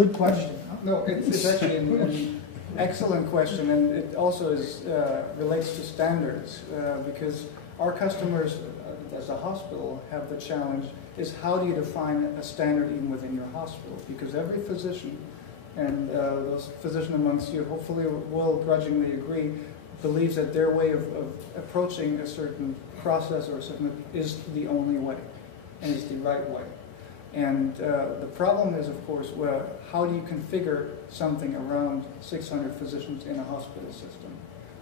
Good question. No, it's actually an excellent question, and it also relates to standards, because our customers, as a hospital, have the challenge is how do you define a standard even within your hospital? Because every physician, and those physicians amongst you hopefully will grudgingly agree, believes that their way of approaching a certain process or assessment is the only way, and is the right way. And the problem is, of course, well, how do you configure something around 600 physicians in a hospital system?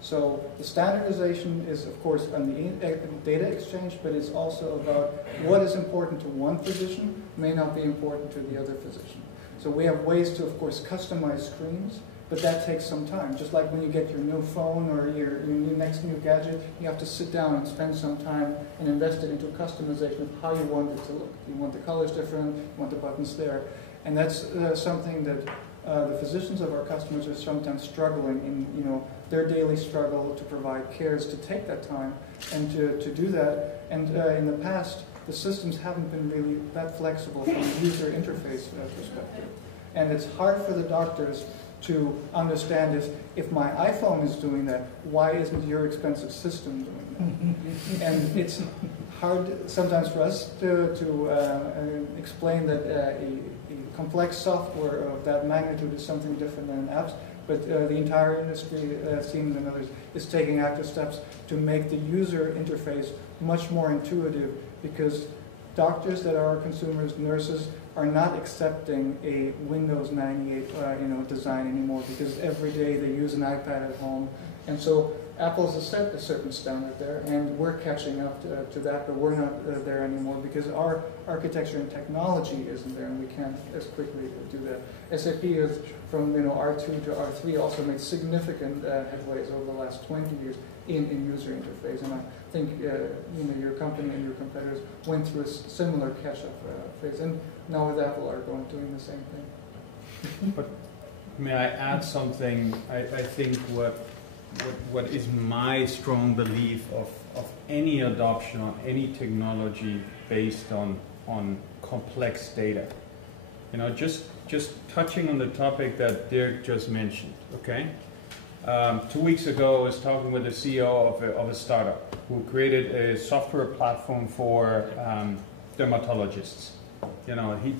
So the standardization is, of course, on the data exchange, but it's also about what is important to one physician may not be important to the other physician. So we have ways to, of course, customize screens, but that takes some time. Just like when you get your new phone or your next new gadget, you have to sit down and spend some time and invest it into customization of how you want it to look. You want the colors different, you want the buttons there. And that's something that the physicians of our customers are sometimes struggling in their daily struggle to provide cares to take that time and to do that. And in the past, the systems haven't been really that flexible from a user interface perspective. And it's hard for the doctors to understand if my iPhone is doing that, why isn't your expensive system doing that? And it's hard sometimes for us to explain that a complex software of that magnitude is something different than apps, but the entire industry, Siemens and others, is taking active steps to make the user interface much more intuitive, because doctors that are consumers, nurses, are not accepting a Windows 98 design anymore, because every day they use an iPad at home. And so Apple has set a certain standard there, and we're catching up to that, but we're not there anymore because our architecture and technology isn't there, and we can't as quickly do that. SAP is from R2 to R3 also made significant headways over the last 20 years in user interface, and I think your company and your competitors went through a similar catch-up phase, and now with Apple are doing the same thing. But may I add something? I think what is my strong belief of any adoption of any technology based on complex data. Just touching on the topic that Dirk just mentioned, okay? 2 weeks ago, I was talking with the CEO of a startup who created a software platform for dermatologists.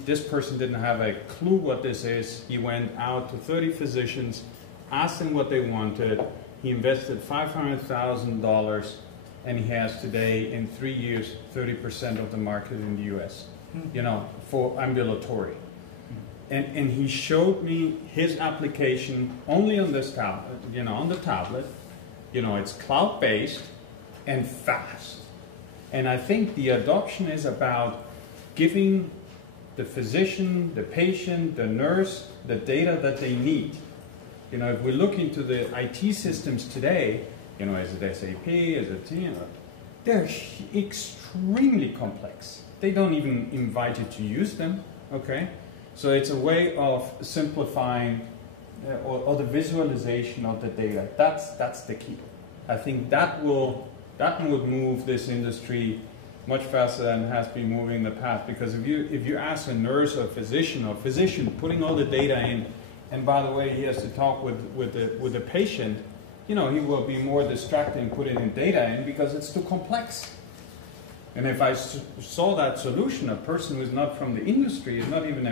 This person didn't have a clue what this is. He went out to 30 physicians, asked them what they wanted. He invested $500,000, and he has today, in 3 years, 30% of the market in the US, for ambulatory. And he showed me his application only on this tablet, on the tablet. It's cloud-based and fast. And I think the adoption is about giving the physician, the patient, the nurse, the data that they need. If we look into the IT systems today, is it SAP, is it, they're extremely complex. They don't even invite you to use them, okay? So it's a way of simplifying or the visualization of the data. That's the key. I think that would move this industry much faster than it has been moving in the past. Because if you ask a nurse or physician putting all the data in, and by the way, he has to talk with the patient, he will be more distracted in putting in data in because it's too complex. And if I saw that solution, a person who's not from the industry, is not even a